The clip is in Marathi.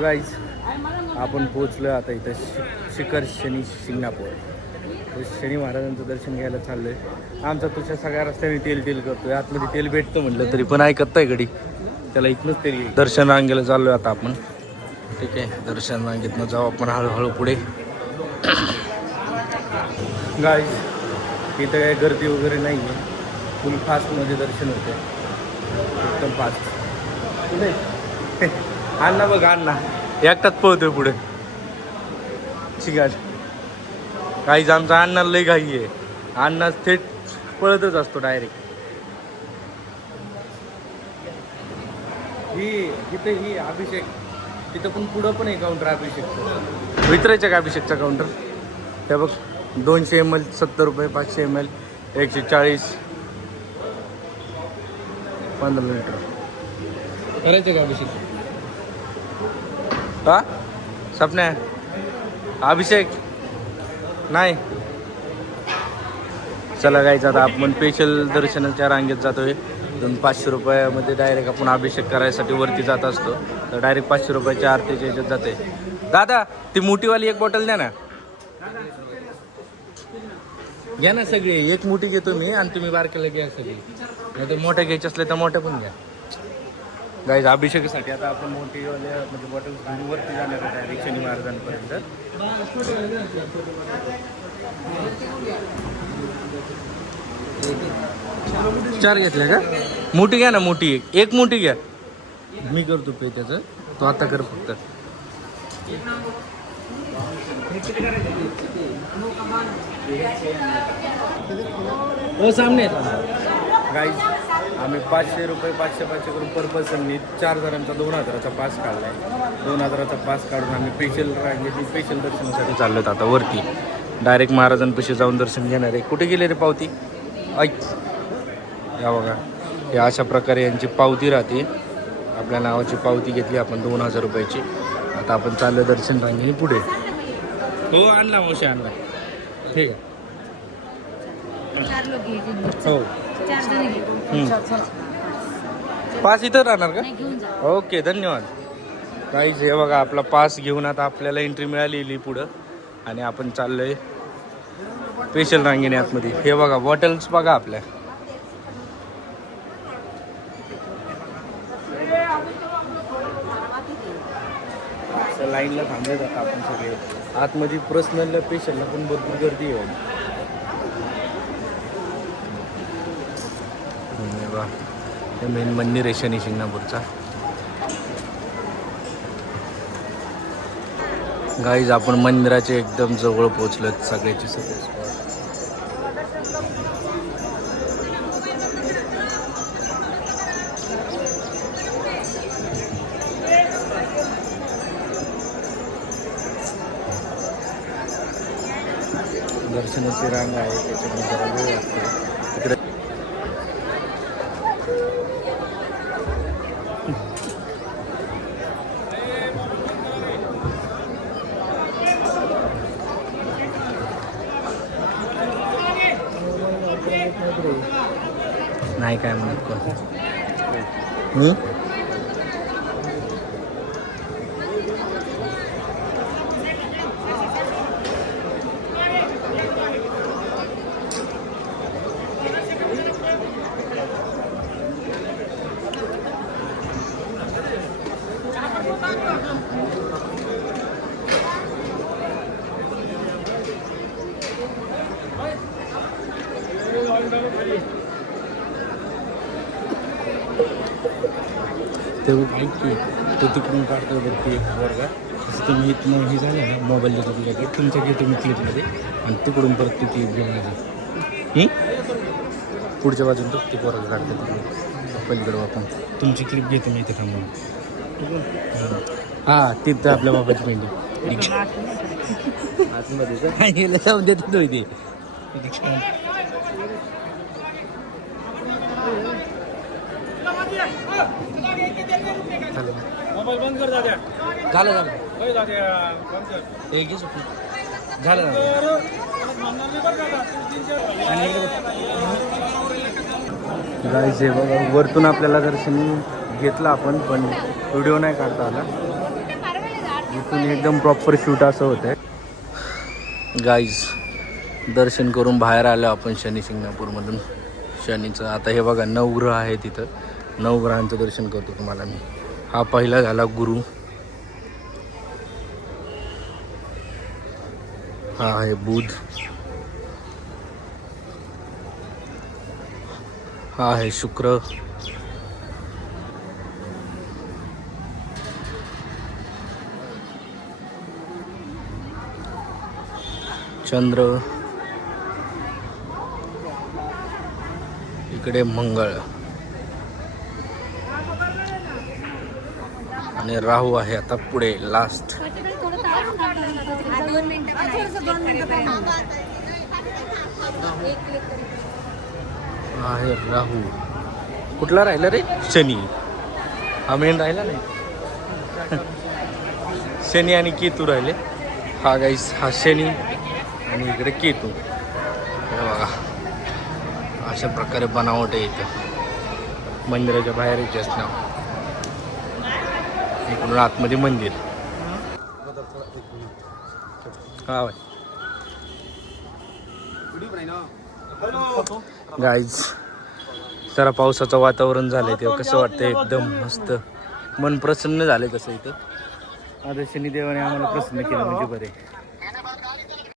गाईज आपण पोचलो आता इथं शिखर शनी शिंगणापूर. शनी महाराजांचं दर्शन घ्यायला चाललोय. आमचा तुझ्या सगळ्या रस्त्याने तेल करतोय. आतमध्ये तेल भेटतं म्हटलं तरी पण ऐकत नाही गडी. त्याला इथनंच तेल दर्शन रांगेला चाललोय आता आपण. ठीक आहे, दर्शन रांगेतनं जाऊ आपण हळूहळू पुढे. गाईज इथं काही गर्दी वगैरे नाही आहे. फुल फास्टमध्ये दर्शन होते, एकदम फास्ट. अण्णा बघ, अण्णा एकटाच पळतोय पुढे. शिकाय काहीच आमचा अण्णा लय घाई आहे. अण्णा थेट पळतच असतो डायरेक्ट. ही अभिषेक तिथं पण पुढं पण आहे काउंटर अभिषेकचं. विचारायचं का अभिषेकचा काउंटर? त्या बघ 200 ml 70 रुपये, 500 ml 140, 15 लिटर. करायचं का अभिषेक? हा सपन्या अभिषेक नाही. चला गायचं आता आपण स्पेशल दर्शनाच्या रांगेत जातोय. 500 रुपयामध्ये डायरेक्ट आपण अभिषेक करायसाठी वरती जात असतो. तर डायरेक्ट 500 रुपयाच्या आरतीच्या ह्याच्यात जाते. दादा ती मोठीवाली एक बॉटल द्या ना. घ्या ना सगळी, एक मोठी घेतो मी आणि तुम्ही बारकेला घ्या सगळी. नाही तर मोठ्या घ्यायच्या असल्या तर मोठ्या पण घ्या. गाईज अभिषेकासाठी आता आपण मोठीवाले म्हणजे बॉटल वरती जाणार आहे डायरेक्ट शनी महाराजांपर्यंत. चार घेतल्या का? मोठी घ्या ना, मोठी एक मोठी घ्या. मी करतो पे त्याचं, तो आता कर फक्त. हो सामने गाईज आम्ही 500 रुपये 500 करून पर पर्सननी 4 जणांचा 2000चा पास काढला आहे. 2000चा पास काढून आम्ही स्पेशल दर्शनासाठी चाललो आहेत आता वरती. डायरेक्ट महाराजांपाशी जाऊन दर्शन घेणार आहे. कुठे गेले रे पावती? ऐक या बघा, हे अशा प्रकारे यांची पावती राहते. आपल्या नावाची पावती घेतली आपण 2000 रुपयाची. आता आपण चाललो दर्शन रांगेने पुढे. हो आणला मावशी, आणला. ठीक आहे. हो पास इथं राहणार का? ओके धन्यवाद. काहीच हे बघा, आपला पास घेऊन आता आपल्याला एंट्री मिळालेली पुढं आणि आपण चाललोय स्पेशल रांगेने आतमध्ये. हे बघा बॉटल्स बघा आपल्या. लाईनला थांबले जातात आपण सगळे. आतमध्ये पर्सनल पेशंटला पण भरपूर गर्दी आहे. हे मेन मंदिर आहे शनी शिंगणापूरचा. गाईज आपण मंदिराच्या एकदम जवळ पोहोचलोत. सगळ्याची सगळे दर्शनाची रांग आहे, त्याच्यामुळे जरा वेळ लागतो इकडे. नाही काय म्हणत कोण. ते ऐक की तो तिकडून काढतो वरती एक वर्ग. असं तुम्ही इथनं हे झालं ना, मोबाईल देतो तुझ्याकडे, तुमच्याकडे तुम्ही क्लिपमध्ये आणि तिकडून परत ती क्लिप घेऊन येते. पुढच्या बाजून तर ती वर्ग काढते तिकडे पलीकडं. आपण तुमची क्लिप घेतो मी इथे थांबून. हां तिथं आपल्या बाबाची मेंढी आतमध्ये जाऊन देतो तो इथे. मोबाईल बंद कर दादा. झालं झालं झालं. गाईज हे बघा वरतून आपल्याला दर्शन घेतलं आपण, पण व्हिडिओ नाही काढता आला. इथून एकदम प्रॉपर शूट असं होतं गाईज. दर्शन करून बाहेर आलो आपण शनी शिंगणापूरमधून. शनीचं आता हे बघा 9 ग्रह आहे तिथं. 9 ग्रहांचं दर्शन करतो तुम्हाला मी. हा पहिला झाला गुरु. हा आहे बुध. हा आहे शुक्र. चंद्र. इकडे मंगळ आणि राहू आहे आता पुढे लास्ट. आहे राहू. कुठला राहिला रे? शनी. हा मेन राहिला नाही. शनी आणि केतू राहिले. हा गाईस हा शनी आणि इकडे केतू. हे बघा अशा प्रकारे बनावट आहे इथं. मंदिराच्या बाहेर जस्ट नाव. इकडून आतमध्ये मंदिर. हा गाईज जरा पावसाचं वातावरण झालंय तेव्हा कसं वाटतंय एकदम मस्त. मन प्रसन्न झालंय कसं इथं. आता शनिदेवाने आम्हाला प्रसन्न केलं म्हणजे बरे.